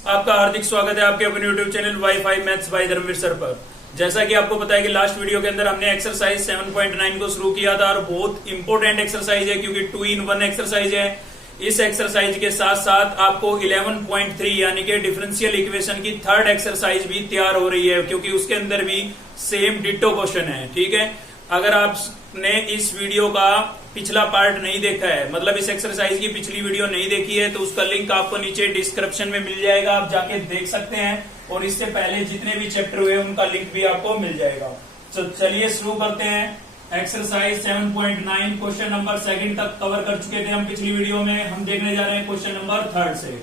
आपका हार्दिक स्वागत है आपके अपने YouTube channel WiFi maths by Dharmveer sir पर। जैसा कि आपको पता है कि लास्ट वीडियो के अंदर हमने एक्सरसाइज 7.9 को शुरू किया था और बहुत इंपॉर्टेंट एक्सरसाइज है क्योंकि 2-in-1 एक्सरसाइज है। इस एक्सरसाइज के साथ साथ आपको 11.3 यानी कि डिफरेंशियल इक्वेशन की थर्ड एक्सरसाइज भी तैयार हो रही है क्योंकि उसके अंदर भी सेम डिट्टो क्वेश्चन है। ठीक है, अगर आपने इस वीडियो का पिछला पार्ट नहीं देखा है, मतलब इस एक्सरसाइज की पिछली वीडियो नहीं देखी है, तो उसका लिंक आपको नीचे डिस्क्रिप्शन में मिल जाएगा, आप जाके देख सकते हैं। और इससे पहले जितने भी चैप्टर हुए उनका लिंक भी आपको मिल जाएगा। तो चलिए शुरू करते हैं। एक्सरसाइज 7.9 क्वेश्चन नंबर 2 तक कवर कर चुके थे हम पिछली वीडियो में। हम देखने जा रहे हैं क्वेश्चन नंबर 3 से।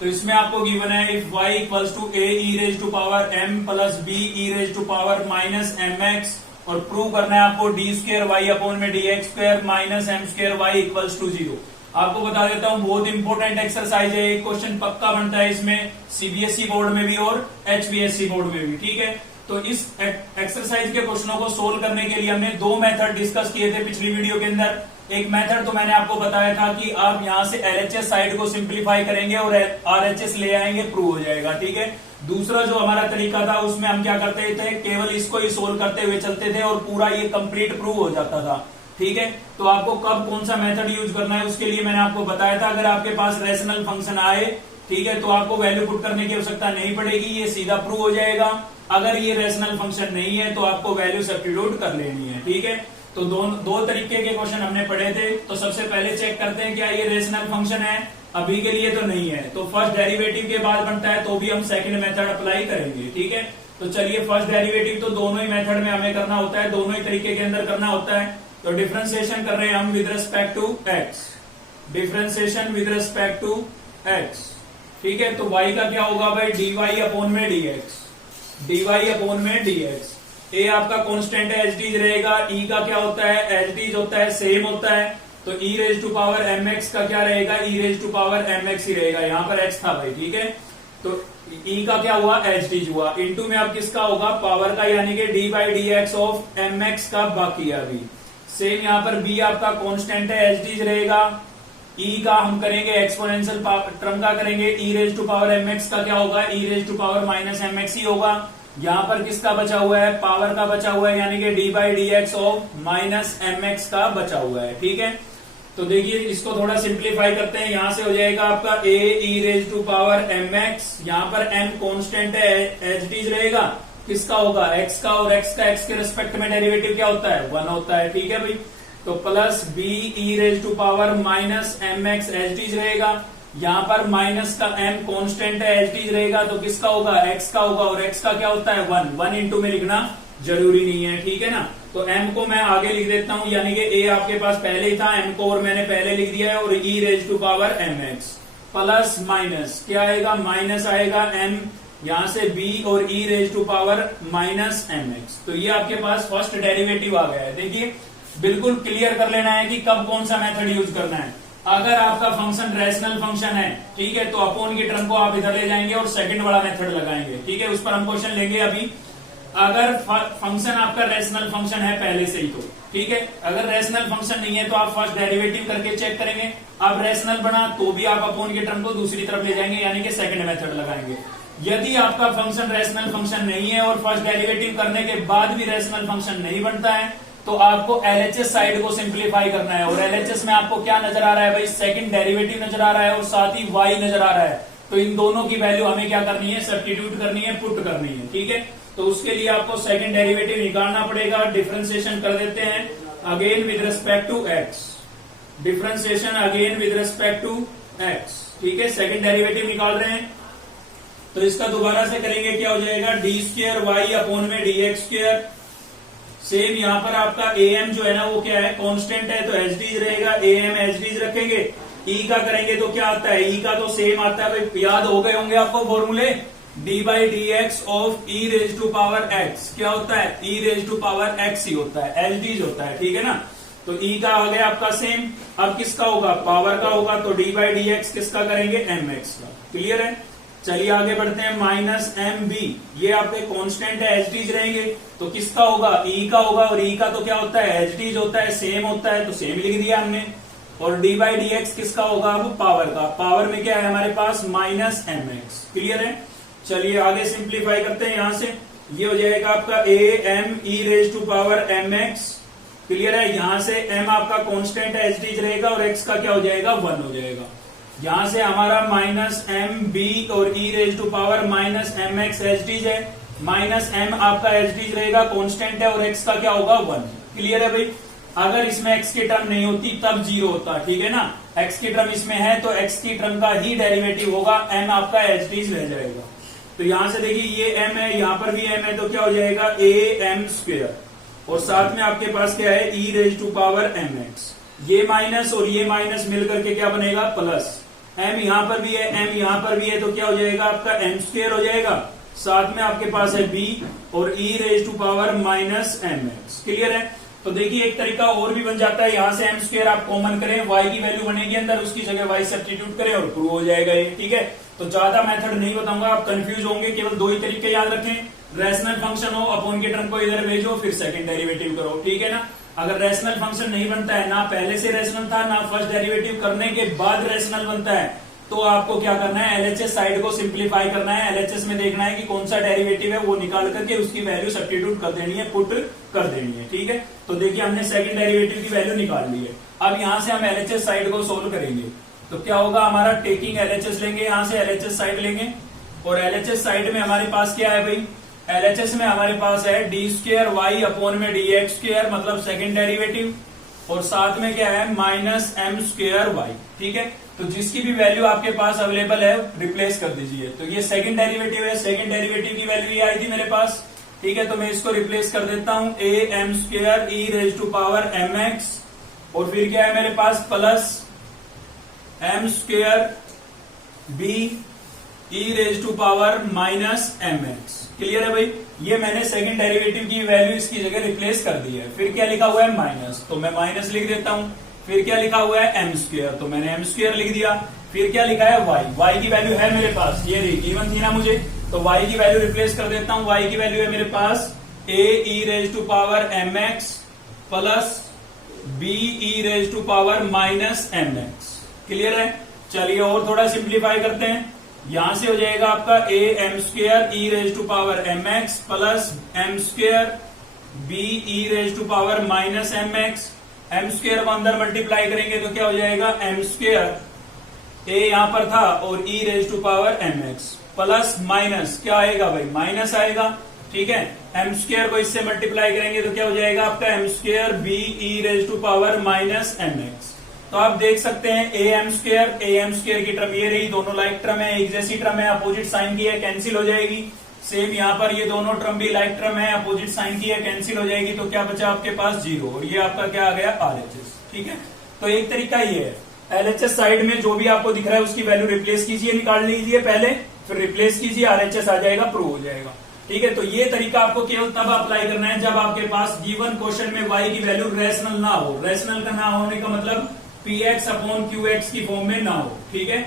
तो इसमें आपको गिवन है if y equals to a e raise to power m plus b e raise to power minus mx, और प्रूव करना है आपको डी स्क्र वाई अपॉन में D x square minus m square y equals to 0। आपको बता देता हूं बहुत इंपॉर्टेंट एक्सरसाइज है, एक क्वेश्चन पक्का बनता है इसमें सीबीएसई बोर्ड में भी और एचपीएससी बोर्ड में भी। ठीक है, तो इस एक्सरसाइज के क्वेश्चनों को सोल्व करने के लिए हमने 2 मेथड डिस्कस किए थे पिछली वीडियो के अंदर। एक मेथड तो मैंने आपको बताया था कि आप यहां से एलएचएस साइड को सिंप्लीफाई करेंगे और आरएचएस ले आएंगे, प्रूव हो जाएगा। ठीक है, दूसरा जो हमारा तरीका था उसमें हम क्या करते थे, केवल इसको ही सोल्व करते हुए चलते थे और पूरा ये कंप्लीट प्रूव हो जाता था। ठीक है, तो आपको कब कौन सा मेथड यूज करना है उसके लिए मैंने आपको बताया था। अगर आपके पास रेशनल फंक्शन आए, ठीक है, तो आपको वैल्यू पुट करने की आवश्यकता नहीं पड़ेगी, ये सीधा प्रूव हो जाएगा। अगर ये रेशनल फंक्शन नहीं है तो आपको वैल्यू सब्स्टिट्यूट कर लेनी है। ठीक है, तो दो तरीके के क्वेश्चन हमने पढ़े थे। तो सबसे पहले चेक करते हैं क्या ये रेशनल फंक्शन है। अभी के लिए तो नहीं है, तो फर्स्ट डेरिवेटिव के बाद बनता है तो भी हम सेकंड मेथड अप्लाई करेंगे। ठीक है, तो चलिए फर्स्ट डेरिवेटिव तो दोनों ही मेथड में हमें करना होता है, दोनों ही तरीके के अंदर करना होता है। तो डिफरेंशिएशन कर रहे हैं हम with respect to x, differentiation with respect to x. ठीक है, तो y का क्या होगा भाई, dy अपॉन में dx, dy अपॉन में dx। ए आपका कांस्टेंट है, एच रहेगा। ई का क्या होता है, एच होता है, सेम होता है। तो e raise to power mx का क्या रहेगा, e raise to power mx ही रहेगा। यहाँ पर h था भाई। ठीक है, तो e का क्या हुआ, एच हुआ। इंटू में अब किसका होगा, पावर का, यानी कि D by d x of mx का बाकी है अभी। सेम यहाँ पर b आपका कांस्टेंट है, एच रहेगा। e का हम करेंगे एक्सपोनेंशियल टर्म का करेंगे, e raise to power mx का क्या होगा, e raise to power minus mx ही होगा। यहाँ पर किसका बचा हुआ है, पावर का बचा हुआ है, यानी कि D by d x of minus mx का बचा हुआ है। ठीक है, तो देखिए इसको थोड़ा सिंप्लीफाई करते हैं। यहां से हो जाएगा आपका a e raise to power mx, यहाँ पर m कांस्टेंट है, एच रहेगा। किसका होगा, x का, और x का x के रिस्पेक्ट में डेरिवेटिव क्या होता है, 1 होता है। ठीक है भाई, तो plus b e raise to power minus mx as रहेगा। यहाँ पर माइनस का m कांस्टेंट है, एच रहेगा, तो किसका होगा, x का होगा, और x का क्या होता है, 1 इंटू में लिखना जरूरी नहीं है। ठीक है ना, तो m को मैं आगे लिख देता हूं, यानी कि a आपके पास पहले ही था, m को और मैंने पहले लिख दिया है, और e raise to power mx plus minus क्या आएगा, माइनस आएगा m, यहां से b और e raise to power minus mx। तो ये आपके पास फर्स्ट डेरिवेटिव आ गया है। देखिए बिल्कुल क्लियर कर लेना है कि कब कौन सा मेथड यूज करना है। अगर आपका फंक्शन रैशनल फंक्शन है, ठीक है, तो अपॉन की टर्म को आप इधर ले जाएंगे और सेकंड वाला मेथड लगाएंगे। ठीक है, उस पर हम क्वेश्चन लेंगे अभी। अगर फंक्शन आपका रैशनल फंक्शन है पहले से ही तो ठीक है, अगर रैशनल फंक्शन नहीं है तो आप फर्स्ट डेरिवेटिव करके चेक करेंगे। अब रैशनल बना तो भी आप अपॉन के टर्म को दूसरी तरफ ले जाएंगे, यानी कि सेकंड मेथड लगाएंगे। यदि आपका फंक्शन रैशनल फंक्शन नहीं है और फर्स्ट डेरिवेटिव करने के बाद भी रैशनल फंक्शन नहीं बनता है, तो आपको एलएचएस साइड को सिंप्लीफाई करना है। और एलएचएस में आपको क्या नजर आ रहा है भाई, सेकंड डेरिवेटिव नजर आ रहा है और साथ ही y नजर आ रहा है। तो इन दोनों की वैल्यू हमें क्या करनी है, सब्स्टिट्यूट करनी है, पुट करनी है। ठीक है, तो उसके लिए आपको सेकंड डेरिवेटिव निकालना पड़ेगा। डिफरेंशिएशन कर देते हैं again with respect to x, differentiation again with respect to x. ठीक है, सेकंड डेरिवेटिव निकाल रहे हैं, तो इसका दोबारा से करेंगे, क्या हो जाएगा, डी स्क्र वाई अपॉन में डी एक्स स्क्र। सेम यहाँ पर आपका am जो है ना वो क्या है, कांस्टेंट है, तो एच रहेगा, am एच रखेंगे। e का करेंगे तो क्या आता है, e का तो सेम आता है भाई, याद हो गए होंगे आपको फॉर्मूले, d by d x of e raise to power x क्या होता है, e raise to power x ही होता है, एच होता है। ठीक है ना, तो e का आ गया आपका सेम। अब किसका होगा, पावर का होगा, तो डी बाई डी एक्स किसका करेंगे, mx का। क्लियर है, चलिए आगे बढ़ते हैं। माइनस एम बी, ये आपके कांस्टेंट है, एच रहेंगे, तो किसका होगा, e का होगा, और e का तो क्या होता है, एच होता है, सेम होता है, तो सेम लिख दिया हमने। और डी बाई डी एक्स किसका होगा, अब पावर का। पावर में क्या है हमारे पास, माइनस एम एक्स। क्लियर है। चलिए आगे सिंप्लीफाई करते हैं। यहां से ये हो जाएगा आपका a m e raise to power M x. Clear है। यहां से एम आपका कांस्टेंट है, एच डी रहेगा, और एक्स का क्या हो जाएगा, 1 हो जाएगा। यहां से हमारा माइनस एम बी और E raise to power minus M X H D है। माइनस एम आपका एच डी रहेगा, कांस्टेंट है, और एक्स का क्या होगा, 1। क्लियर है भाई। अगर इसमें x की टर्म नहीं होती तब 0 होता, ठीक है ना। x की टर्म इसमें है तो x की टर्म का ही डेरिवेटिव होगा, m आपका एच डी रह जाएगा। तो यहां से देखिए ये m है, यहां पर भी m है, तो क्या हो जाएगा, a m स्क्वायर, और साथ में आपके पास क्या है, e raise to power M x. ये माइनस और ये माइनस मिलकर के क्या बनेगा, प्लस। m यहां पर भी है, m यहां पर भी है, तो क्या हो जाएगा आपका m स्क्वायर हो जाएगा। साथ में आपके पास है b और e raise to power minus M x. Clear है। तो देखिए एक तरीका और भी बन जाता है, यहां से एम स्क्वायर आप कॉमन करें, y की वैल्यू बनेगी अंदर, उसकी जगह y सब्स्टिट्यूट करें और प्रूव हो जाएगा ये। ठीक है। तो ज्यादा मेथड नहीं बताऊंगा, आप कंफ्यूज होंगे। केवल 2 ही तरीके याद रखें, रैशनल फंक्शन हो, अपॉन के टर्म को इधर भेजो, फिर सेकंड डेरिवेटिव करो। ठीक है ना। अगर रैशनल फंक्शन नहीं बनता है, ना पहले से रैशनल था, ना फर्स्ट डेरिवेटिव करने के बाद रैशनल बनता है, तो आपको क्या करना है, एलएचएस साइड को सिंप्लीफाई करना है। एलएचएस में देखना है कि कौन सा डेरिवेटिव है, वो निकाल करके उसकी वैल्यू सब्स्टिट्यूट कर देनी है, पुट कर देनी है। ठीक है। तो देखिए हमने सेकंड डेरिवेटिव की वैल्यू निकाल ली है। अब यहां से हम एलएचएस साइड को सोल्व करेंगे। तो क्या होगा हमारा, टेकिंग एलएचएस लेंगे, यहां से एलएचएस साइड लेंगे, और एलएचएस साइड में हमारे पास क्या है भाई, एलएचएस में हमारे पास है डी स्क्वायर वाई अपॉन में डी एक्स स्क्वायर, मतलब सेकंड डेरिवेटिव, और साथ में क्या है, माइनस एम स्क्वायर वाई। ठीक है। तो जिसकी भी वैल्यू आपके पास अवेलेबल है रिप्लेस कर दीजिए। तो ये सेकंड डेरिवेटिव है, सेकंड डेरिवेटिव की वैल्यू ये आई थी मेरे पास। ठीक है। तो मैं इसको रिप्लेस कर देता हूं, A M square E raise to power M X, और फिर क्या है मेरे पास, plus M square B E raise to power minus M x. Clear है भाई। ये मैंने सेकंड डेरिवेटिव की वैल्यू इसकी जगह रिप्लेस कर दी है। फिर क्या लिखा हुआ है, माइनस, तो मैं माइनस लिख देता हूं। फिर क्या लिखा हुआ है, एम स्क्वायर, तो मैंने एम स्क्वायर लिख दिया। फिर क्या लिखा है, वाई, वाई की वैल्यू है मेरे पास, ये रही, गिवन थी ना मुझे, तो वाई की वैल्यू रिप्लेस कर देता हूं। वाई की वैल्यू है मेरे पास A E raise to power M x plus B E raise to power minus M x. Clear है। चलिए और थोड़ा सिंप्लीफाई करते हैं। यहां से हो जाएगा आपका a M square E raise to power M x plus M square B E raise to power minus M x. M square को अंदर मल्टीप्लाई करेंगे तो क्या हो जाएगा, एम स्क्वायर, ए यहां पर था, और E raise to power M x plus minus क्या आएगा भाई, माइनस आएगा। ठीक है। एम स्क्वायर को इससे मल्टीप्लाई करेंगे तो क्या हो जाएगा आपका, m square B E raise to power minus M x. तो आप देख सकते हैं ए एम स्क्वायर की टर्म ये रही, दोनों लाइक टर्म है, एक जैसी टर्म है, अपोजिट साइन की है, कैंसिल हो जाएगी। सेम यहाँ पर ये दोनों टर्म भी लाइक टर्म है, अपोजिट साइन की है, कैंसिल हो जाएगी। तो क्या बचा आपके पास, 0, और ये आपका क्या आ गया, आरएचएस। ठीक है। तो एक तरीका ये है, एलएचएस साइड में जो भी आपको दिख रहा है उसकी वैल्यू रिप्लेस कीजिए, निकाल लीजिए पहले, फिर रिप्लेस कीजिए, आरएचएस आ जाएगा, प्रूव हो जाएगा। ठीक है। तो ये तरीका आपको केवल तब अप्लाई करना है जब आपके पास गिवन क्वेश्चन में y की वैल्यू रैशनल ना हो। रैशनल का ना होने का मतलब px अपॉन qx की फॉर्म में ना हो। ठीक है।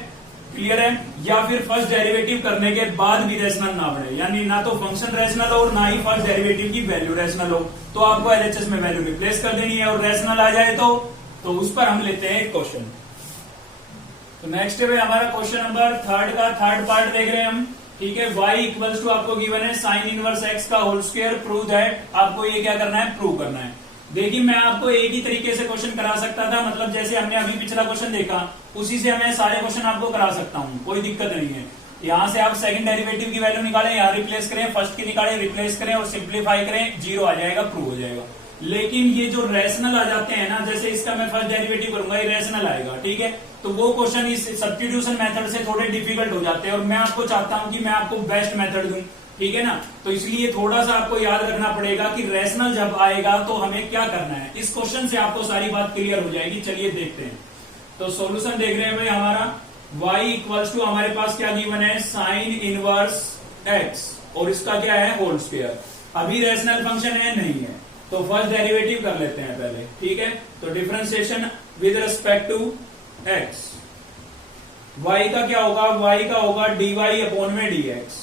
क्लियर है। या फिर फर्स्ट डेरिवेटिव करने के बाद भी रैशनल ना बने, यानी ना तो फंक्शन रैशनल हो और ना ही फर्स्ट डेरिवेटिव की वैल्यू रैशनल हो, तो आपको एलएचएस में वैल्यू रिप्लेस कर देनी है, और रैशनल आ जाए तो उस पर हम लेते हैं क्वेश्चन। तो नेक्स्ट है हमारा क्वेश्चन नंबर 3 का थर्ड पार्ट देख रहे हैं हम। ठीक है। y इक्वल्स टू आपको गिवन है साइन इनवर्स x का होल स्क्वायर, प्रूव दैट। आपको ये क्या करना है, प्रूव करना है। देखिए मैं आपको एक ही तरीके से क्वेश्चन करा सकता था, मतलब जैसे हमने अभी पिछला क्वेश्चन देखा उसी से मैं सारे क्वेश्चन आपको करा सकता हूं, कोई दिक्कत नहीं है। यहां से आप सेकंड डेरिवेटिव की वैल्यू निकालें, यहाँ रिप्लेस करें, फर्स्ट की निकालें, रिप्लेस करें और सिंप्लीफाई करें, 0 आ जाएगा, प्रूव हो जाएगा। लेकिन ये जो रैशनल आ जाते हैं ना, जैसे इसका मैं फर्स्ट डेरिवेटिव करूंगा, ये रैशनल आएगा। ठीक है। तो वो क्वेश्चन इस सब्स्टिट्यूशन मेथड से थोड़े डिफिकल्ट हो जाते हैं, और मैं आपको चाहता हूं कि मैं आपको बेस्ट मेथड दूं। ठीक है ना। तो इसलिए थोड़ा सा आपको याद रखना पड़ेगा कि रैशनल जब आएगा तो हमें क्या करना है। इस क्वेश्चन से आपको सारी बात क्लियर हो जाएगी। चलिए देखते हैं। तो सॉल्यूशन देख रहे हैं भाई हमारा, y इक्वल्स टू हमारे पास क्या गिवन है, साइन इनवर्स x, और इसका क्या है, होल स्क्वायर। अभी रैशनल फंक्शन है, नहीं है, तो फर्स्ट डेरिवेटिव कर लेते हैं पहले। ठीक है। तो differentiation with respect to x, y का क्या होगा, y का होगा dy अपॉन में dx।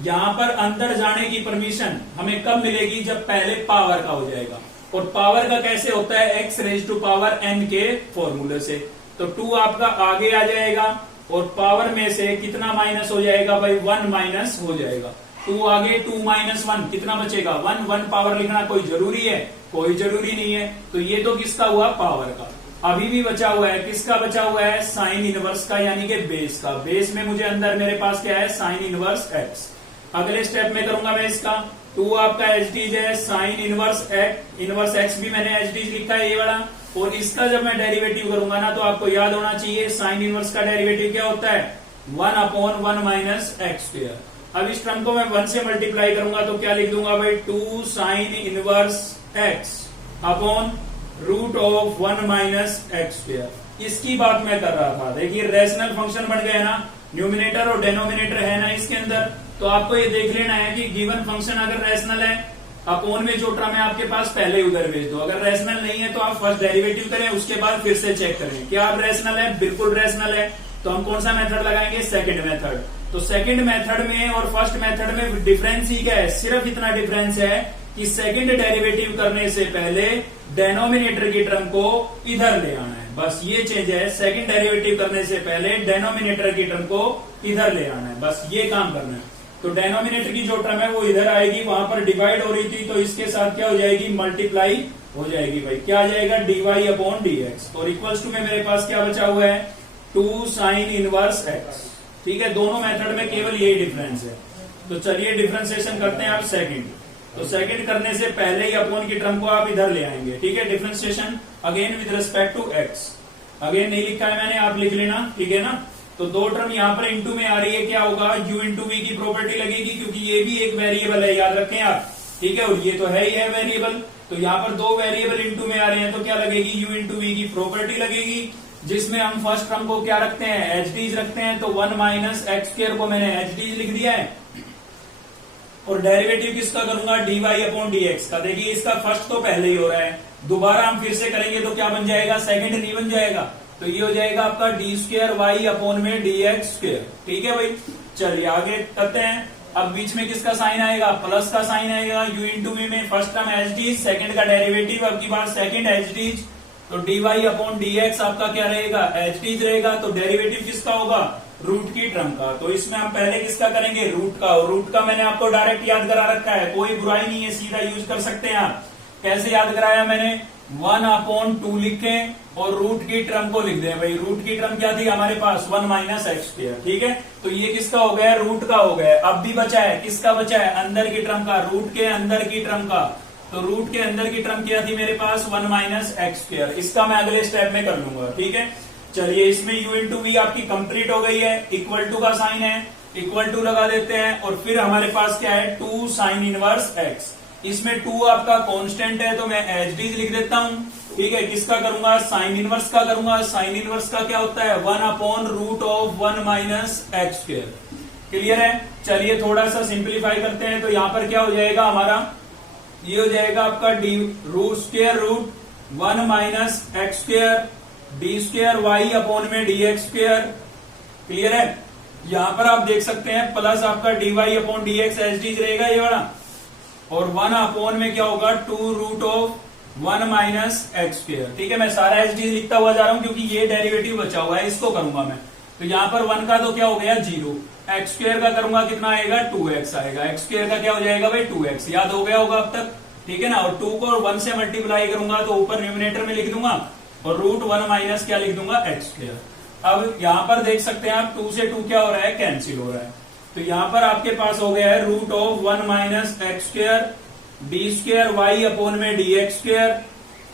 यहां पर अंदर जाने की परमिशन हमें कब मिलेगी, जब पहले पावर का हो जाएगा। और पावर का कैसे होता है, x raise to power n के फॉर्मूले से। तो 2 आपका आगे आ जाएगा और पावर में से कितना माइनस हो जाएगा भाई, 1 माइनस हो जाएगा। 2 आगे 2 माइनस 1 कितना बचेगा, 1। 1 पावर लिखना कोई जरूरी है, कोई जरूरी नहीं है। तो ये तो किसका हुआ, पावर का। अभी भी बचा हुआ है, किसका बचा हुआ है, साइन इनवर्स का, यानी कि बेस का। बेस में मुझे अंदर मेरे पास क्या है, साइन इनवर्स x। अगले स्टेप में करूंगा मैं इसका 2 आपका एच डीज है sign inverse x, inverse x भी मैंने एच डीज लिखा है ये वाला। और इसका जब मैं डेरिवेटिव करूंगा ना, तो आपको याद होना चाहिए साइन इनवर्स का डेरिवेटिव क्या होता है, 1/1 माइनस एक्स स्क्वायर। अब इस टर्म को मैं 1 से मल्टीप्लाई करूंगा तो क्या लिख दूंगा भाई, 2 sine inverse x upon root of 1 minus x square. इसकी बात मैं कर रहा था। देखिए रेशनल फंक्शन बन गए ना, न्यूमिनेटर और डेनोमिनेटर है ना इसके अंदर। तो आपको ये देख लेना है कि गिवन फंक्शन अगर रेशनल है, अपॉन में जो टर्म है आपके पास पहले ही उधर भेज दो। अगर रेशनल नहीं है तो आप फर्स्ट डेरिवेटिव करें, उसके बाद फिर से चेक करें क्या आप रेशनल है, बिल्कुल रेशनल है। तो हम कौन सा मेथड लगाएंगे, सेकंड मेथड। तो सेकंड मेथड में और फर्स्ट मेथड में डिफरेंस ही क्या है, सिर्फ इतना डिफरेंस है कि सेकंड डेरिवेटिव करने से पहले डेनोमिनेटर की टर्म को इधर ले आना है, बस ये चेंज है। सेकंड डेरिवेटिव करने से पहले डेनोमिनेटर की टर्म को इधर ले आना है, बस ये काम करना है। तो डेनोमिनेटर की जो टर्म है वो इधर आएगी, वहां पर डिवाइड हो रही थी तो इसके साथ क्या हो जाएगी, मल्टीप्लाई हो जाएगी भाई। क्या आ जाएगा, dy अपॉन dx। और इक्वल्स टू में मेरे पास क्या बचा हुआ है, 2 साइन इनवर्स x। ठीक है, दोनों मेथड में केवल यही डिफरेंस है। तो चलिए डिफरेंशिएशन करते हैं आप सेकंड। तो सेकंड करने से पहले ही अपॉन की टर्म को आप इधर ले आएंगे। ठीक है, differentiation again with respect to x। Again नहीं लिखा है मैंने, आप लिख लेना, ठीक है ना। तो दो टर्म यहाँ पर इंटू में आ रही है, क्या होगा, u इंटू वी की प्रॉपर्टी लगेगी, क्योंकि ये भी एक वेरिएबल है, याद रखें आप। ठीक है, और ये तो है ही है वेरिएबल। तो यहाँ पर दो वेरिएबल इंटू में आ रहे हैं तो क्या लगेगी, u इंटू वी की प्रॉपर्टी लगेगी, जिसमें हम फर्स्ट टर्म को क्या रखते हैं, एच डीज रखते हैं। तो 1 माइनस एक्स स्क्वायर को मैंने एच डीज लिख दिया है। और डेरिवेटिव किसका करूंगा, dy अपॉन dx का। देखिए इसका फर्स्ट तो पहले ही हो रहा है, दोबारा हम फिर से करेंगे तो क्या बन जाएगा, सेकंड नहीं बन जाएगा। तो ये हो जाएगा आपका डी स्क्वायर वाई अपॉन में dx स्क्वायर। ठीक है भाई, चलिए आगे करते हैं। अब बीच में किसका साइन आएगा, प्लस का साइन आएगा। u इंटू वी में फर्स्ट टर्म एच डीज, सेकंड का डेरिवेटिव, अब की बार सेकंड एच डीज। तो dy अपॉन dx आपका क्या रहेगा, एच डीज रहेगा। तो डेरिवेटिव किसका होगा, रूट की टर्म का। तो इसमें हम पहले किसका करेंगे, रूट का। और रूट का मैंने आपको डायरेक्ट याद करा रखा है, कोई बुराई नहीं है, सीधा यूज कर सकते हैं आप। कैसे याद कराया मैंने, 1/2 लिखे और रूट की टर्म को लिख दें भाई। रूट की टर्म क्या थी हमारे पास, 1 माइनस एक्स स्क्वायर। ठीक है, तो ये किसका हो गया, रूट का हो गया। अब भी बचा है, किसका बचा है, अंदर की टर्म का, रूट के अंदर की टर्म का। तो रूट के अंदर की टर्म क्या थी मेरे पास, 1 माइनस एक्स स्क्वायर। इसका मैं अगले स्टेप में कर लूंगा। ठीक है, चलिए इसमें u इंटू वी आपकी कंप्लीट हो गई है, इक्वल टू का साइन है, इक्वल टू लगा देते हैं। और फिर हमारे पास क्या है, 2 साइन इनवर्स एक्स। इसमें 2 आपका कांस्टेंट है तो मैं एच डीज लिख देता हूं। ठीक है, किसका करूंगा, साइन इनवर्स का करूंगा। साइन इनवर्स का क्या होता है, 1 upon root of 1 minus x square. Clear है, चलिए थोड़ा सा सिंप्लीफाई करते हैं। तो यहां पर क्या हो जाएगा हमारा, ये हो जाएगा आपका d root square root 1 minus x square D square Y upon में डी एक्स स्क्वायर। क्लियर है, यहां पर आप देख सकते हैं प्लस आपका d Y upon d x H D रहेगा ये वाला। और 1 अपॉन में क्या होगा, 2 root of 1 minus x square. ठीक है, मैं सारा एच डी लिखता हुआ जा रहा हूं क्योंकि ये डेरिवेटिव बचा हुआ है, इसको करूंगा मैं। तो यहां पर 1 का तो क्या हो गया 0, एक्स स्क्वायर का करूंगा कितना आएगा, 2x आएगा। एक्स स्क्वायर का क्या हो जाएगा भाई, 2x। याद हो गया होगा अब तक, ठीक है ना। और 2 को 1 से मल्टीप्लाई करूंगा तो ऊपर न्यूमिनेटर में लिख दूंगा और रूट 1 माइनस क्या लिख दूंगा, एक्स स्क्वायर। अब यहां पर देख सकते हैं आप 2 से 2 क्या हो रहा है, कैंसिल हो रहा है। तो यहां पर आपके पास हो गया है root of 1 minus x square D square Y upon में डी एक्स स्क्वायर।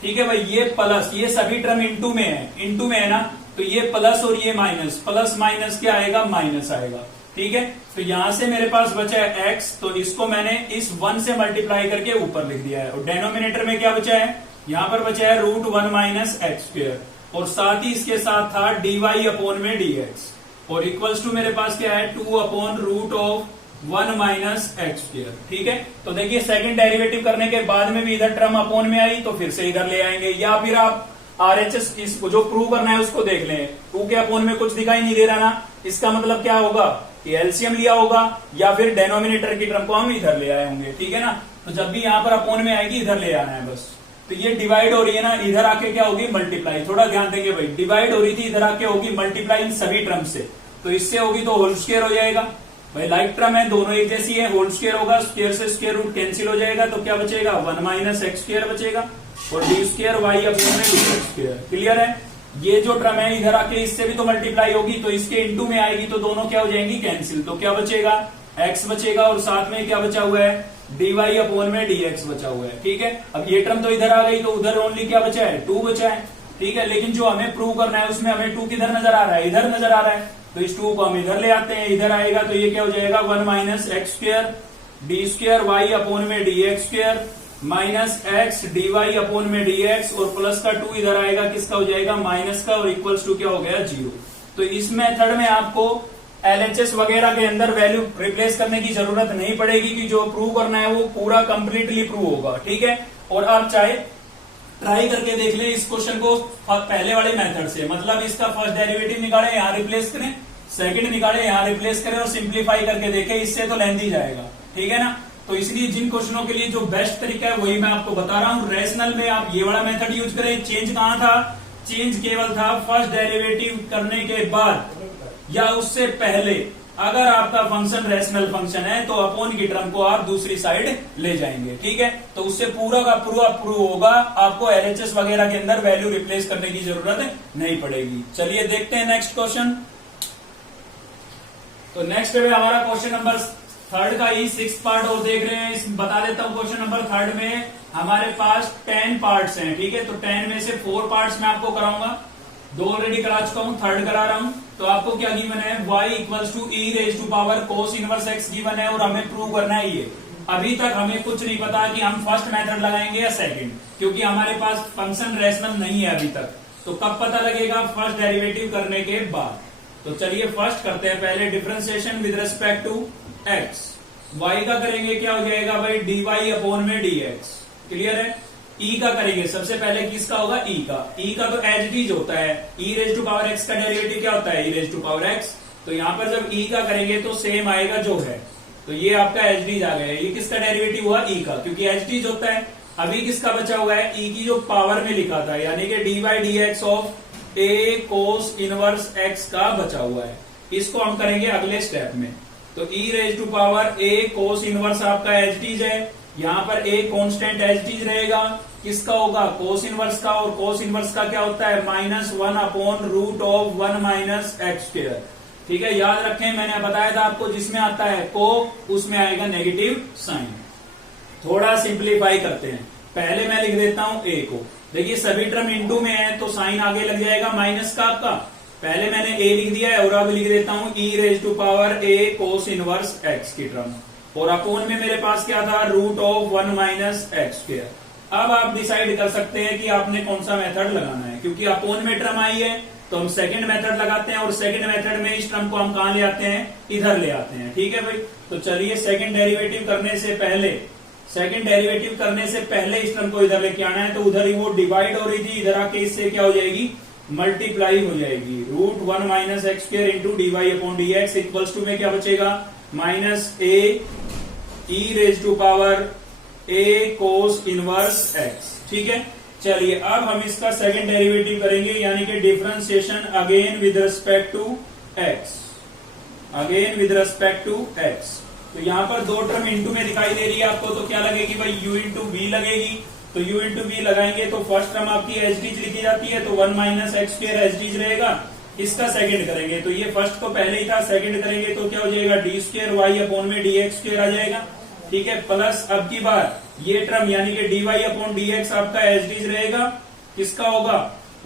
ठीक है भाई, ये प्लस, ये सभी टर्म इंटू में है, इंटू में है ना। तो ये प्लस और ये माइनस, प्लस माइनस क्या आएगा, माइनस आएगा। ठीक है, तो यहां से मेरे पास बचा है x, तो इसको मैंने इस 1 से मल्टीप्लाई करके ऊपर लिख दिया है। और डेनोमिनेटर में क्या बचा है, यहां पर बचा है रूट 1 माइनस एक्स स्क्वायर। और साथ ही इसके साथ था डी वाई अपॉन में डी एक्स। और इक्वल्स टू मेरे पास क्या है, 2 upon root of 1 minus x square. ठीक है, तो देखिए सेकंड डेरिवेटिव करने के बाद में भी इधर टर्म अपॉन में आई तो फिर से इधर ले आएंगे। या फिर आप आरएचएस इसको जो प्रूव करना है उसको देख लें, 2 के अपॉन में कुछ दिखाई नहीं दे रहा ना, इसका मतलब क्या होगा कि एलसीएम लिया होगा या फिर डेनोमिनेटर की टर्म को हम इधर ले आए होंगे। ठीक है ना, तो जब भी यहां पर अपॉन में आएगी इधर ले आना है बस। तो ये डिवाइड हो रही है ना, इधर आके क्या होगी मल्टीप्लाई। थोड़ा ध्यान देंगे भाई, डिवाइड हो रही थी, इधर आके होगी मल्टीप्लाई इन सभी टर्म से। तो इससे होगी तो होल स्क्वायर हो जाएगा भाई, लाइक टर्म है, दोनों एक जैसी है, होल स्क्वायर होगा, स्क्वायर से स्क्वायर रूट कैंसिल हो जाएगा, तो क्या बचेगा 1 माइनस एक्स स्क्वायर बचेगा, और डी स्क्वायर वाई अपॉन में डी एक्स स्क्वायर। क्लियर है। ये जो टर्म है इधर आके इससे भी तो मल्टीप्लाई होगी, तो इसके इनटू में आएगी, तो दोनों क्या हो जाएंगी कैंसिल। तो क्या बचेगा x बचेगा, और साथ में क्या बचा हुआ है dy अपॉन में dx बचा हुआ है। ठीक है, अब ये टर्म तो इधर आ गई, तो उधर ओनली क्या बचा है 2 बचा है। ठीक है, लेकिन जो हमें प्रूव करना है उसमें हमें 2 किधर नजर आ रहा है, इधर नजर आ रहा है, तो इस 2 को हम इधर ले आते हैं, इधर आएगा तो ये क्या हो जाएगा 1 minus x square D square Y upon में D x square minus X D Y upon में डी एक्स, और प्लस का 2 इधर आएगा, किसका हो जाएगा माइनस का, और इक्वल्स टू क्या हो गया 0। तो इस मेथड में आपको एलएचएस वगैरह के अंदर वैल्यू रिप्लेस करने की जरूरत नहीं पड़ेगी, कि जो प्रूव करना है वो पूरा कंप्लीटली प्रूव होगा। ठीक है, और आप चाहे ट्राई करके देख लें इस क्वेश्चन को पहले वाले मेथड से, मतलब इसका फर्स्ट डेरिवेटिव निकाले यहाँ रिप्लेस करें, सेकंड निकाले यहाँ रिप्लेस करें, और सिंप्लीफाई करके देखें, इससे तो लेंथी जाएगा। ठीक है ना, तो इसलिए जिन क्वेश्चनों के लिए जो बेस्ट तरीका है वही मैं आपको बता रहा हूँ। रेशनल में आप ये वाला मेथड यूज करें। चेंज कहाँ था, चेंज केवल था फर्स्ट डेरिवेटिव करने के बाद या उससे पहले। अगर आपका फंक्शन रेशनल फंक्शन है तो अपॉन की टर्म को आप दूसरी साइड ले जाएंगे। ठीक है, तो उससे पूरा का पूरा प्रूव होगा, आपको एलएचएस वगैरह के अंदर वैल्यू रिप्लेस करने की जरूरत नहीं पड़ेगी। चलिए देखते हैं नेक्स्ट क्वेश्चन। तो नेक्स्ट है हमारा क्वेश्चन नंबर 3 का ही 6 पार्ट और देख रहे हैं। बता देता हूं क्वेश्चन नंबर 3 में हमारे पास 10 पार्ट्स हैं। ठीक है, तो 10 में से 4 पार्ट्स मैं आपको कराऊंगा, 2 ऑलरेडी करा चुका हूं, 3rd करा रहा हूं। तो आपको क्या गिवन है y equals to e raise to power cos inverse x given है, और हमें प्रूव करना है ये। अभी तक हमें कुछ नहीं पता कि हम फर्स्ट मेथड लगाएंगे या सेकंड, क्योंकि हमारे पास फंक्शन रेशनल नहीं है अभी तक। तो कब पता लगेगा, फर्स्ट डेरिवेटिव करने के बाद। तो चलिए फर्स्ट करते हैं पहले differentiation with respect to x। y का करेंगे क्या हो जाएगा भाई dy अपॉन में dx। क्लियर है। e का करेंगे सबसे पहले, किसका होगा e का। e का तो एज इट इज होता है, e raise to power x का डेरिवेटिव क्या होता है e raise to power x। तो यहाँ पर जब e का करेंगे तो सेम आएगा जो है, तो ये आपका एज इट इज आ गया। ये किसका डेरिवेटिव हुआ e का, क्योंकि एज इट इज होता है। अभी किसका बचा हुआ है e की जो पावर में लिखा था, यानी कि dy dx of a cos inverse x का बचा हुआ है। इसको हम करेंगे अगले स्टेप में। तो e raise to power a cos inverse आपका एज इट इज है, यहाँ पर a constant as it is रहेगा, किसका होगा कोस इनवर्स का, और कोस इनवर्स का क्या होता है -1 upon root of 1 minus x square. ठीक है, याद रखें मैंने बताया था आपको, जिसमें आता है को उसमें आएगा नेगेटिव साइन। थोड़ा सिंप्लीफाई करते हैं, पहले मैं लिख देता हूं a को। देखिए सभी टर्म इनटू में है तो साइन आगे लग जाएगा माइनस का आपका। पहले मैंने a लिख दिया है, और अब लिख देता हूं e raise to power a cos inverse x की टर्म, और अपोन में मेरे पास क्या था root of 1 minus x square. अब आप डिसाइड कर सकते हैं कि आपने कौन सा मेथड लगाना है, क्योंकि अपोन में टर्म आई है तो हम सेकंड मेथड लगाते हैं, और सेकंड मेथड में इस टर्म को हम कहां ले आते हैं, इधर ले आते हैं। ठीक है भाई, तो चलिए सेकंड डेरिवेटिव करने से पहले इस टर्म को इधर लेके आना है। तो उधर ही वो डिवाइड हो रही थी, इधर आके इससे क्या हो जाएगी मल्टीप्लाई हो जाएगी, root 1 minus x square into dy upon dx equals to में क्या बचेगा minus a e raise to power a cos inverse x। ठीक है, चलिए अब हम इसका सेकंड डेरिवेटिव करेंगे, यानी कि differentiation again with respect to x। तो यहाँ पर 2 टर्म इंटू में दिखाई दे रही है आपको, तो क्या लगेगी भाई u इंटू वी लगेगी। तो u इंटू वी लगाएंगे तो फर्स्ट टर्म आपकी एच डी लिखी जाती है, तो 1 minus x square H D रहेगा। इसका सेकंड करेंगे तो ये फर्स्ट तो पहले ही था, सेकंड करेंगे तो क्या हो जाएगा डी स्क्वायर वाई अपॉन में डी एक्स स्क्वायर आ जाएगा। ठीक है, प्लस अब की बार ये टर्म यानी कि dy अपॉन dx आपका एज इट इज रहेगा, किसका होगा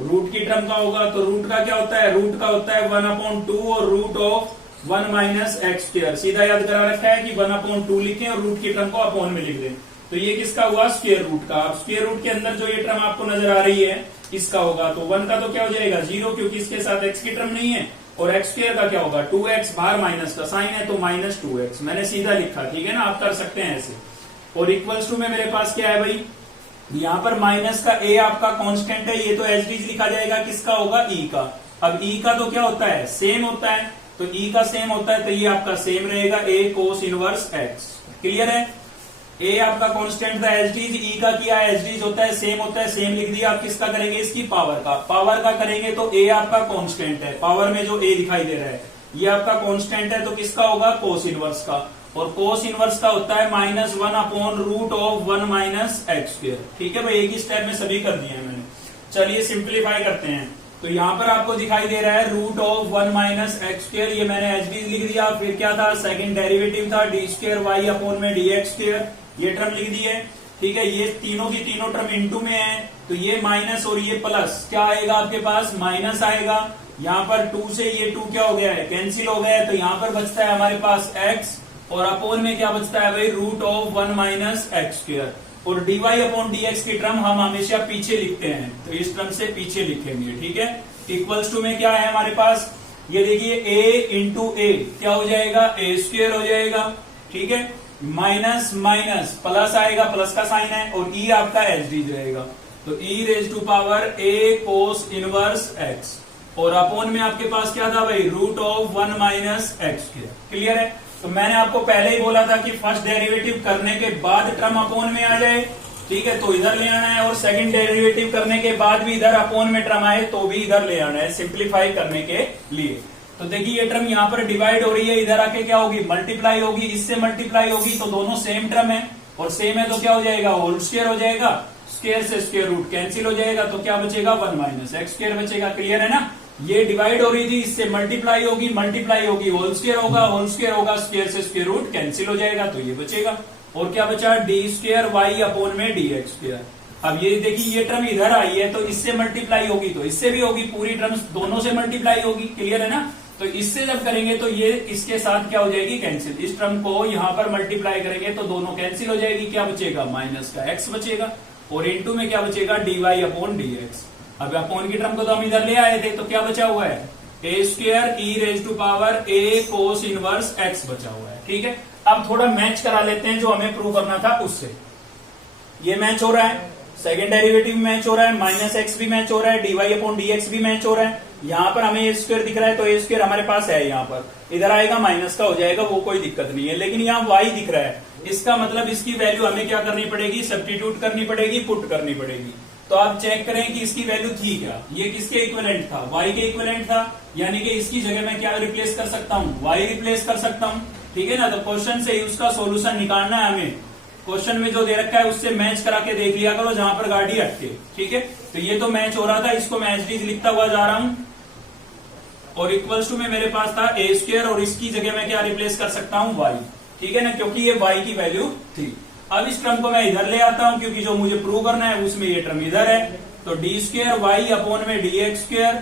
रूट की टर्म का होगा। तो रूट का क्या होता है, रूट का होता है 1 अपॉन 2 और root of 1 minus x square. सीधा याद करा रखा है कि 1 अपॉन 2 लिखें और रूट की टर्म को अपॉन में लिख दें। तो ये किसका हुआ स्क्वायर रूट का। अब स्क्वायर रूट के अंदर जो ये टर्म आपको नजर आ रही है इसका होगा, तो 1 का तो क्या हो जाएगा 0, क्योंकि इसके साथ x की टर्म नहीं है, और एक्स स्क्वायर का क्या होगा 2x, बाहर माइनस का साइन है तो माइनस 2x। मैंने सीधा लिखा, ठीक है ना, आप कर सकते हैं ऐसे। और इक्वल्स टू में मेरे पास क्या है भाई, यहाँ पर माइनस का a आपका कांस्टेंट है, ये तो एच डी लिखा जाएगा, किसका होगा e का। अब e का तो क्या होता है सेम होता है, तो e का सेम होता है तो ये आपका सेम रहेगा a cos inverse x। Clear है। ए आपका कांस्टेंट था एच डीज, ई का किया एच डीज होता है सेम लिख दिया। आप किसका करेंगे, इसकी पावर का करेंगे तो ए आपका कांस्टेंट है, पावर में जो ए दिखाई दे रहा है ये आपका कांस्टेंट है, तो किसका होगा, कोस इनवर्स का। और कोस इनवर्स का होता है -1/√1 माइनस एक्स स्क्वायर। ठीक है भाई, एक ही स्टेप में सभी कर दिए हैं मैंने। चलिए सिंप्लीफाई करते हैं। तो यहाँ पर आपको दिखाई दे रहा है √1 माइनस एक्स स्क्वायर, ये मैंने एच डी लिख दिया। फिर क्या था, सेकंड डेरिवेटिव था d2y/dx², ये टर्म लिख दी है। ठीक है, ये तीनों की तीनों टर्म इनटू में है, तो ये माइनस और ये प्लस, क्या आएगा आपके पास, माइनस आएगा। यहाँ पर 2 से ये 2 क्या हो गया है, कैंसिल हो गया है। तो यहाँ पर बचता है हमारे पास x, और अपोन में क्या बचता है भाई, √1 माइनस एक्स स्क्वायर। और dy/dx की टर्म हम हमेशा पीछे लिखते हैं, तो इस टर्म से पीछे लिखेंगे। ठीक है, इक्वल्स टू में क्या है हमारे पास, ये देखिए a इंटू ए क्या हो जाएगा, a² हो जाएगा। ठीक है, माइनस माइनस प्लस आएगा, प्लस का साइन है, और e आपका एच डी रहेगा, तो e⁻a cos इनवर्स x, और अपोन में आपके पास क्या था भाई, √1 माइनस एक्स स्क्वायर। क्लियर है। तो मैंने आपको पहले ही बोला था कि फर्स्ट डेरिवेटिव करने के बाद टर्म अपोन में आ जाए, ठीक है, तो इधर ले आना है, और सेकंड डेरिवेटिव करने के बाद भी इधर अपोन में टर्म आए तो भी इधर ले आना है, सिंप्लीफाई करने के लिए। तो देखिए ये टर्म यहाँ पर डिवाइड हो रही है, इधर आके क्या होगी, मल्टीप्लाई होगी, इससे मल्टीप्लाई होगी, तो दोनों सेम टर्म है, और सेम है तो क्या हो जाएगा, होल स्क्वायर हो जाएगा, स्क्वायर से स्क्वायर रूट कैंसिल हो जाएगा, तो क्या बचेगा, 1 माइनस एक्स स्क्वायर बचेगा। क्लियर है ना। ये डिवाइड हो रही थी, इससे मल्टीप्लाई होगी, होल स्क्वायर होगा, स्क्वायर से स्क्वायर रूट कैंसिल हो जाएगा, तो ये बचेगा। और क्या बचा, d²y/dx²। अब ये देखिए ये टर्म इधर आई है, तो इससे मल्टीप्लाई होगी, तो इससे भी होगी, पूरी टर्म्स दोनों से मल्टीप्लाई होगी। क्लियर है ना। तो इससे जब करेंगे तो ये इसके साथ क्या हो जाएगी, कैंसिल। इस टर्म को यहाँ पर मल्टीप्लाई करेंगे तो दोनों कैंसिल हो जाएगी, क्या बचेगा, माइनस का x बचेगा, और इनटू में क्या बचेगा, dy/dx। अब अपोन की टर्म को तो हम इधर ले आए थे, तो क्या बचा हुआ है, a² cos इनवर्स x बचा हुआ है। ठीक है, अब थोड़ा मैच करा लेते हैं जो हमें प्रूव करना था उससे। ये मैच हो रहा है, सेकेंड डेरिवेटिव मैच हो रहा है, -x भी मैच हो रहा है, dy/dx भी मैच हो रहा है। यहाँ पर हमें a स्क्वायर दिख रहा है, तो a स्क्वायर हमारे पास है, यहाँ पर इधर आएगा माइनस का हो जाएगा, वो कोई दिक्कत नहीं है। लेकिन यहाँ y दिख रहा है, इसका मतलब इसकी वैल्यू हमें क्या करनी पड़ेगी, सब्स्टिट्यूट करनी पड़ेगी, पुट करनी पड़ेगी। तो आप चेक करें कि इसकी वैल्यू थी क्या, ये किसके इक्विवेलेंट था, y के इक्विवेलेंट था, यानी कि इसकी जगह मैं क्या रिप्लेस कर सकता हूँ, y रिप्लेस कर सकता हूँ। ठीक है ना। तो क्वेश्चन से उसका सोल्यूशन निकालना है हमें, क्वेश्चन में जो दे रखा है उससे मैच करा के देख लिया करो जहां पर गाड़ी अटके। ठीक है, तो ये तो मैच हो रहा था, इसको मैं एच डी लिखता हुआ जा रहा हूं, और इक्वल्स टू में मेरे पास था a², और इसकी जगह मैं क्या रिप्लेस कर सकता हूं, y। ठीक है ना, क्योंकि ये y की वैल्यू थी। अब इस टर्म को मैं इधर ले आता हूं, क्योंकि जो मुझे प्रूव करना है उसमें ये टर्म इधर है, तो d²y/dx²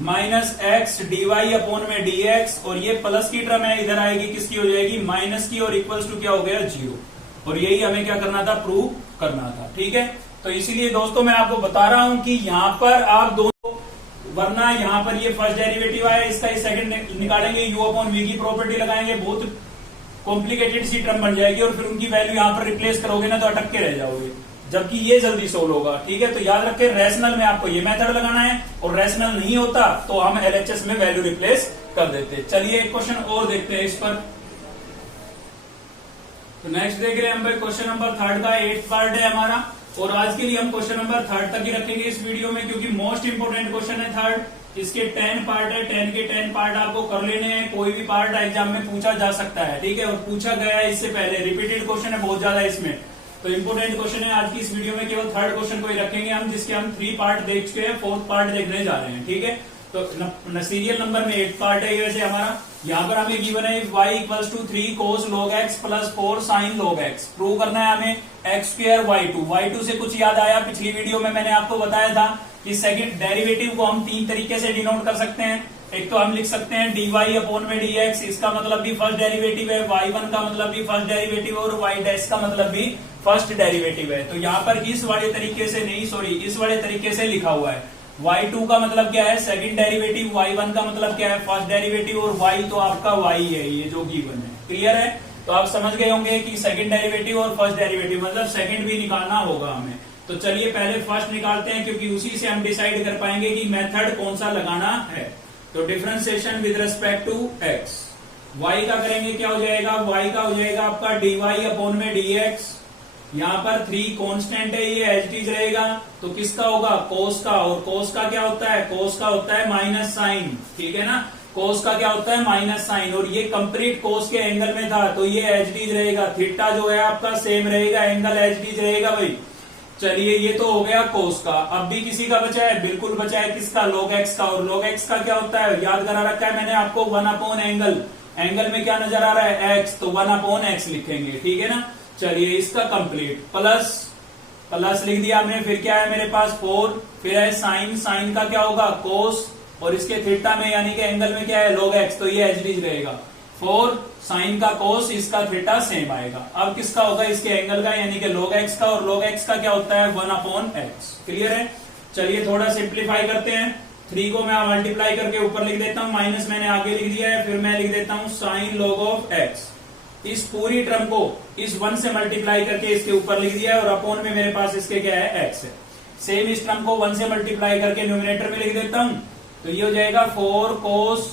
माइनस x dy/dx, और ये प्लस की टर्म है, इधर आएगी, किसकी हो जाएगी, माइनस की, और इक्वल्स टू क्या हो गया, 0। और यही हमें क्या करना था, प्रूव करना था। ठीक है, तो इसीलिए दोस्तों मैं आपको बता रहा हूं कि यहाँ पर आप दोनों, वरना यहाँ पर ये फर्स्ट डेरिवेटिव आया, इसका ये सेकंड निकालेंगे, u/v की प्रॉपर्टी लगाएंगे, बहुत कॉम्प्लिकेटेड सी टर्म बन जाएगी, और फिर उनकी वैल्यू यहाँ पर रिप्लेस करोगे ना तो अटक के रह जाओगे, जबकि ये जल्दी सोल्व होगा। ठीक है, तो याद रखें रैशनल में आपको ये मेथड लगाना है, और रैशनल नहीं होता तो हम एलएचएस में वैल्यू रिप्लेस कर देते। चलिए एक क्वेश्चन और देखते हैं इस पर। तो नेक्स्ट देख रहे हैं हम भाई क्वेश्चन नंबर 3 का 8th पार्ट है हमारा, और आज के लिए हम क्वेश्चन नंबर 3 तक ही रखेंगे इस वीडियो में, क्योंकि मोस्ट इंपोर्टेंट क्वेश्चन है 3rd। इसके 10 पार्ट है, 10 के 10 पार्ट आपको कर लेने हैं, कोई भी पार्ट एग्जाम में पूछा जा सकता है। ठीक है, और पूछा गया है इससे पहले, रिपीटेड क्वेश्चन है बहुत ज्यादा इसमें, तो इंपोर्टेंट क्वेश्चन है। आज की इस वीडियो में केवल 3rd क्वेश्चन को ही रखेंगे हम, जिसके हम 3 पार्ट देख चुके हैं, 4th पार्ट देखने जा रहे हैं। ठीक है, तो सीरियल नंबर में 8 पार्ट है वैसे हमारा। यहाँ पर हमें गिवन है y = 3 cos log x + 4 sin log x। Prove करना है हमें x² y2 से कुछ याद आया, पिछली वीडियो में मैंने आपको बताया था कि सेकंड डेरिवेटिव को हम 3 तरीके से डिनोट कर सकते हैं। एक तो हम लिख सकते हैं dy/dx, इसका मतलब भी फर्स्ट डेरिवेटिव है, y1 का मतलब भी फर्स्ट डेरिवेटिव है, और y' का मतलब भी फर्स्ट डेरिवेटिव है। तो यहाँ पर इस वाले तरीके से नहीं, सॉरी, इस वाले तरीके से लिखा हुआ है। y2 का मतलब क्या है, सेकंड डेरिवेटिव, y1 का मतलब क्या है, फर्स्ट डेरिवेटिव, और y तो आपका y है, ये जो गिवन है। क्लियर है, तो आप समझ गए होंगे कि सेकंड डेरिवेटिव और फर्स्ट डेरिवेटिव मतलब सेकंड भी निकालना होगा हमें। तो चलिए पहले फर्स्ट निकालते हैं, क्योंकि उसी से हम डिसाइड कर पाएंगे कि मेथड कौन सा लगाना है। तो differentiation with respect to x, y का करेंगे क्या हो जाएगा, y का हो जाएगा आपका dy/dx यहाँ पर 3 कांस्टेंट है, ये एज इट इज रहेगा, तो किसका होगा, कोस का। और कोस का क्या होता है, कोस का होता है माइनस साइन, ठीक है ना, कोस का क्या होता है माइनस साइन। और ये कंप्लीट कोस के एंगल में था, तो ये एज इट इज रहेगा। थीटा जो है आपका सेम रहेगा, एंगल एज इट इज रहेगा भाई। चलिए ये तो हो गया कोस का। अब भी किसी का बचा है, बिल्कुल बचा है, किसका, log x का। और log x का क्या होता है, याद करा रखा है मैंने आपको, 1 एंगल। एंगल में क्या नजर आ रहा है, x, तो 1 लिखेंगे, ठीक है ना। चलिए इसका कंप्लीट, प्लस लिख दिया हमने। फिर क्या है मेरे पास 4, फिर है साइन, साइन का क्या होगा कोस, और इसके थीटा में यानी कि एंगल में क्या है log x, तो ये एज इट इज रहेगा। 4 साइन का कोस, इसका थीटा सेम आएगा। अब किसका होगा, इसके एंगल का यानी कि log x का। और log x का क्या होता है 1/x। क्लियर है। चलिए थोड़ा सिंप्लीफाई करते हैं। 3 को मैं मल्टीप्लाई करके ऊपर लिख देता हूं, माइनस मैंने आगे लिख दिया है, फिर मैं लिख देता हूं साइन log ऑफ x। इस पूरी टर्म को इस 1 से मल्टीप्लाई करके इसके ऊपर लिख दिया है, और अपॉन में मेरे पास इसके क्या है x है। सेम इस टर्म को 1 से मल्टीप्लाई करके न्यूमिनेटर में लिख देता हूं, तो ये हो जाएगा 4 cos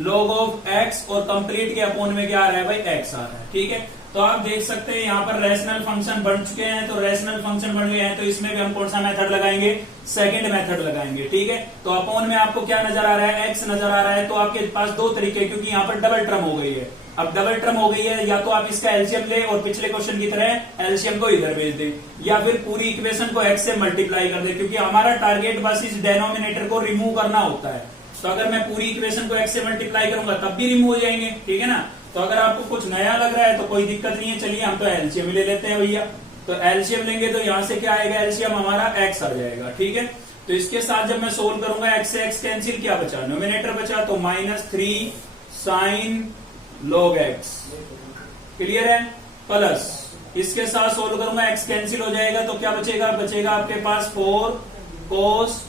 log ऑफ x, और कंप्लीट के अपॉन में क्या आ रहा है भाई, x आ रहा है, ठीक है। तो आप देख सकते हैं यहाँ पर रैशनल फंक्शन बन चुके हैं। तो रैशनल फंक्शन बन गए हैं, तो इसमें भी हम कौन सा मेथड लगाएंगे, सेकंड मेथड लगाएंगे, ठीक है। तो अपॉन में आपको क्या नजर आ रहा है, x नजर आ रहा है। तो आपके पास 2 तरीके, क्योंकि यहाँ पर डबल टर्म हो गई है। अब डबल टर्म हो गई है, या तो आप इसका एलसीएम ले और पिछले क्वेश्चन की तरह एलसीएम को इधर भेज दें, या फिर पूरी इक्वेशन को x से मल्टीप्लाई कर दे, क्योंकि हमारा टारगेट बस इस डेनोमिनेटर को रिमूव करना होता है। तो अगर मैं पूरी इक्वेशन को x से मल्टीप्लाई करूंगा तब भी रिमूव हो जाएंगे, ठीक है ना। तो अगर आपको कुछ नया लग रहा है तो कोई दिक्कत नहीं है। चलिए हम तो एलसीएम ले लेते हैं भैया। तो एलसीएम लेंगे तो यहां से क्या आएगा, एलसीएम हमारा x आ जाएगा, ठीक है। तो इसके साथ जब मैं सोल्व करूंगा, x से x कैंसिल, क्या बचा, नोमिनेटर बचा, तो -3 साइन log x। क्लियर है। प्लस इसके साथ सोल्व करूंगा, x कैंसिल हो जाएगा, तो क्या बचेगा, बचेगा आपके पास 4 cos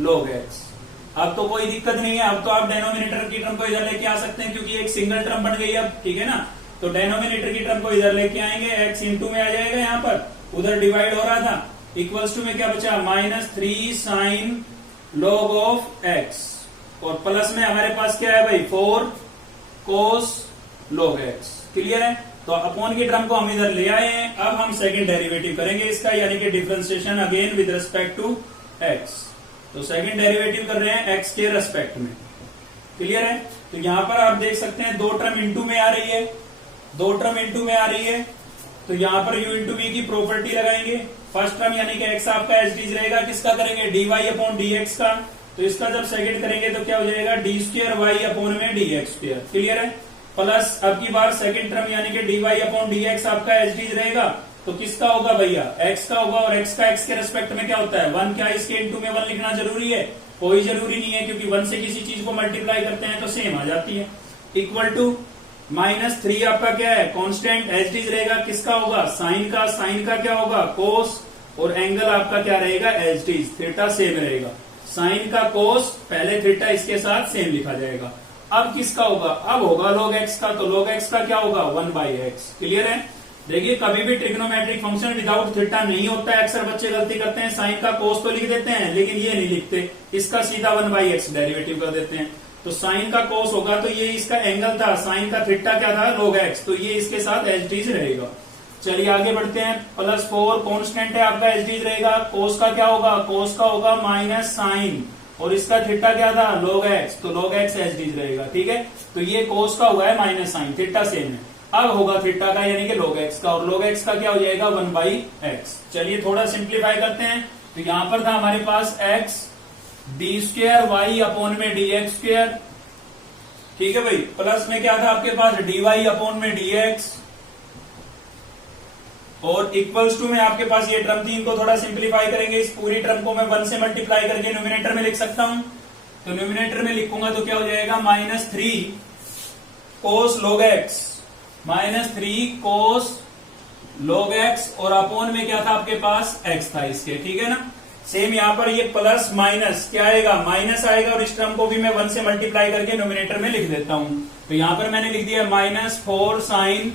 log x। अब तो कोई दिक्कत नहीं है, अब तो आप डेनोमिनेटर की टर्म को इधर लेके आ सकते हैं, क्योंकि एक सिंगल टर्म बन गई अब, ठीक है ना। तो डेनोमिनेटर की टर्म को इधर लेके आएंगे, x इंटू में आ जाएगा, यहाँ पर उधर डिवाइड हो रहा था, इक्वल्स टू में क्या बचा, -3 साइन log ऑफ x, और प्लस में हमारे पास क्या है भाई, 4 cos log x। क्लियर है। तो अपॉन की टर्म को हम इधर ले आए हैं। अब हम सेकंड डेरिवेटिव करेंगे इसका, यानी कि differentiation again with respect to x। तो सेकंड डेरिवेटिव कर रहे हैं x के रेस्पेक्ट में। क्लियर है। तो यहां पर आप देख सकते हैं 2 टर्म इंटू में आ रही है, 2 टर्म इंटू में आ रही है। तो यहां पर u इंटू v की प्रॉपर्टी लगाएंगे। फर्स्ट टर्म यानी कि x आपका एज इट इज रहेगा, किसका करेंगे, dy/dx का। तो इसका जब सेकंड करेंगे तो क्या हो जाएगा, d2y/में dx²। क्लियर है। प्लस अब की बार सेकंड टर्म यानी कि dy/dx आपका एज इट इज रहेगा, तो किसका होगा भैया, x का होगा। और x का x के रेस्पेक्ट में क्या होता है 1, क्या इसके इंटू में 1 लिखना जरूरी है, कोई जरूरी नहीं है, क्योंकि 1 से किसी चीज को मल्टीप्लाई करते हैं तो सेम आ जाती है। इक्वल टू -3 आपका क्या है, कांस्टेंट एज इट इज रहेगा, किसका होगा, साइन का। साइन का क्या होगा, कोस, और एंगल आपका क्या रहेगा, as it is, theta same रहेगा। साइन का कोस, पहले थीटा इसके साथ सेम लिखा जाएगा। अब किसका होगा, अब होगा log x का। तो log x का क्या होगा, 1/x। क्लियर है। देखिए कभी भी ट्रिग्नोमेट्रिक फंक्शन विदाउट थीटा नहीं होता है। अक्सर बच्चे गलती करते हैं, साइन का कोस तो लिख देते हैं, लेकिन ये नहीं लिखते, इसका सीधा 1/x डेरिवेटिव कर देते हैं। तो साइन का कोस होगा, तो ये इसका एंगल था, साइन का थीटा क्या था, log x, तो ये इसके साथ एज इट इज रहेगा। चलिए आगे बढ़ते हैं। +4 कांस्टेंट है आपका, एज इट इज रहेगा। कोस का क्या होगा, कोस का होगा माइनस साइन, और इसका थीटा क्या था, log x, तो log x as it is रहेगा, ठीक है। तो ये कोस का हुआ है माइनस साइन, थीटा सेम है। अब होगा थीटा का यानी कि log x का, और log x का क्या हो जाएगा 1/x। चलिए थोड़ा सिंप्लीफाई करते हैं। तो यहां पर था हमारे पास x d2y/में dx², ठीक है भाई। प्लस में क्या था आपके पास dy/में dx, और इक्वल्स टू में आपके पास ये टर्म थी, इनको थोड़ा सिंप्लीफाई करेंगे। इस पूरी टर्म को मैं 1 से मल्टीप्लाई करके न्यूमिनेटर में लिख सकता हूं। तो न्यूमिनेटर में लिखूंगा तो क्या हो जाएगा, -3 cos log x, -3 cos log x, और अपॉन में क्या था आपके पास, x था इसके, ठीक है ना। सेम यहां पर ये प्लस माइनस क्या आएगा, माइनस आएगा, और इस टर्म को भी मैं 1 से मल्टीप्लाई करके न्यूमिनेटर में लिख देता हूं। तो यहां पर मैंने लिख दिया -4 साइन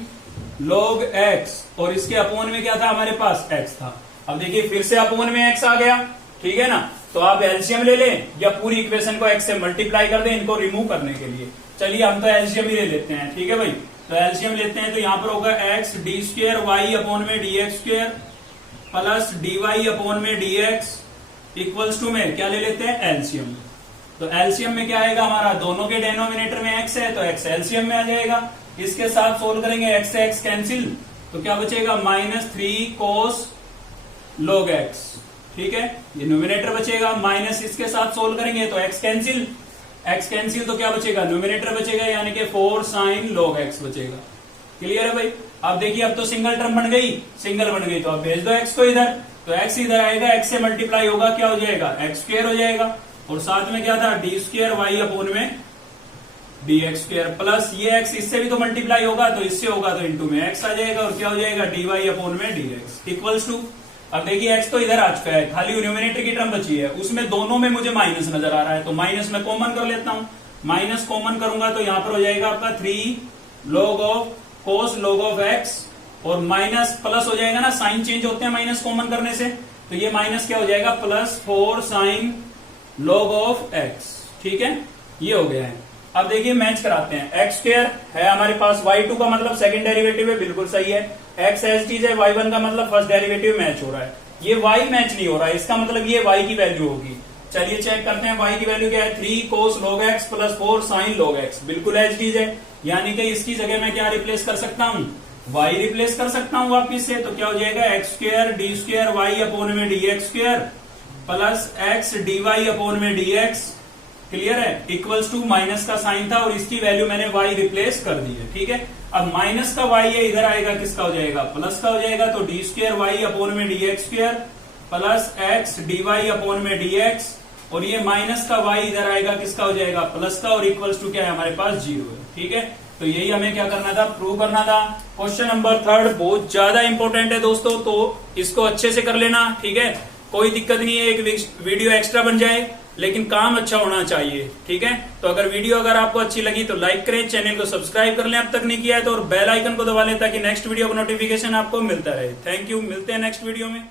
log x, और इसके अपॉन में क्या था हमारे पास, x था। अब देखिए फिर से अपॉन में x आ गया, ठीक है ना। तो आप एलसीएम ले लें या पूरी इक्वेशन को x से मल्टीप्लाई कर दें, इनको रिमूव करने के लिए। चलिए हम तो एलसीएम ही ले लेते हैं, ठीक है भाई। तो एलसीएम लेते हैं तो यहाँ पर होगा X D square Y upon में D X square plus D Y upon में डी एक्स इक्वल्स टू में क्या ले लेते हैं एलसीएम। तो एलसीएम में क्या आएगा हमारा, दोनों के डेनोमिनेटर में एक्स है तो एक्स एलसीएम में आ जाएगा। इसके साथ सोल्व करेंगे एक्स से एक्स कैंसिल, तो क्या बचेगा -3 कोस log x। ठीक है, ये न्यूमिनेटर बचेगा, माइनस इसके साथ सोल्व करेंगे तो x कैंसिल तो क्या बचेगा, न्यूमिनेटर बचेगा यानी कि 4 sin log x बचेगा। क्लियर है भाई। अब देखिए अब तो सिंगल टर्म बन गई, तो अब भेज दो x को इधर, तो x इधर आएगा, x से मल्टीप्लाई होगा क्या हो जाएगा, x स्क्वायर हो जाएगा। और साथ में क्या था, डी स्क्वायर वाई अपॉन में डी एक्स स्क्वायर प्लस ये x इससे भी तो मल्टीप्लाई होगा तो इससे होगा तो इंटू में x आ जाएगा और क्या हो जाएगा, डी वाई अपॉन में डी एक्स इक्वल्स टू। अब देखिए x तो इधर आ चुका है, खाली न्यूमिनेटर की टर्म बची है, उसमें दोनों में मुझे माइनस नजर आ रहा है तो माइनस में कॉमन कर लेता हूं। माइनस कॉमन करूंगा तो यहां पर हो जाएगा आपका 3 log of cos log of x और माइनस प्लस हो जाएगा ना, साइन चेंज होते हैं माइनस कॉमन करने से, तो ये माइनस क्या हो जाएगा +4 sin log ऑफ x। ठीक है, ये हो गया है। अब देखिए मैच कराते हैं, x स्क्वायर है हमारे पास, y2 का मतलब सेकंड डेरिवेटिव है, बिल्कुल सही है, x एज चीज है, y1 का मतलब फर्स्ट डेरिवेटिव मैच हो रहा है, ये y मैच नहीं हो रहा है, इसका मतलब ये y की वैल्यू होगी। चलिए चेक करते हैं y की वैल्यू क्या है, 3 cos log x plus 4 sin log x, बिल्कुल एज चीज है, यानी कि इसकी जगह मैं क्या रिप्लेस कर सकता हूँ, y रिप्लेस कर सकता हूँ वापिस से, तो क्या हो जाएगा x square D square Y upon में D x square plus x D Y upon में डी एक्स। क्लियर है, इक्वल्स टू माइनस का साइन था और इसकी वैल्यू मैंने y रिप्लेस कर दी है। ठीक है, अब माइनस का y है, इधर आएगा किसका हो जाएगा, प्लस का हो जाएगा, तो डी स्क्वायर वाई अपॉन में D x square plus x D Y upon में डी एक्स, और ये माइनस का y इधर आएगा किसका हो जाएगा, प्लस का, और इक्वल्स टू क्या है हमारे पास 0 है। ठीक है, तो यही हमें क्या करना था, प्रूव करना था। क्वेश्चन नंबर 3 बहुत ज्यादा इंपॉर्टेंट है दोस्तों, तो इसको अच्छे से कर लेना। ठीक है, कोई दिक्कत नहीं है, एक वीडियो एक्स्ट्रा बन जाए लेकिन काम अच्छा होना चाहिए। ठीक है, तो अगर वीडियो आपको अच्छी लगी तो लाइक करें, चैनल को सब्सक्राइब कर लें अब तक नहीं किया है तो, और बेल आइकन को दबा लें ताकि नेक्स्ट वीडियो का नोटिफिकेशन आपको मिलता रहे। थैंक यू, मिलते हैं नेक्स्ट वीडियो में।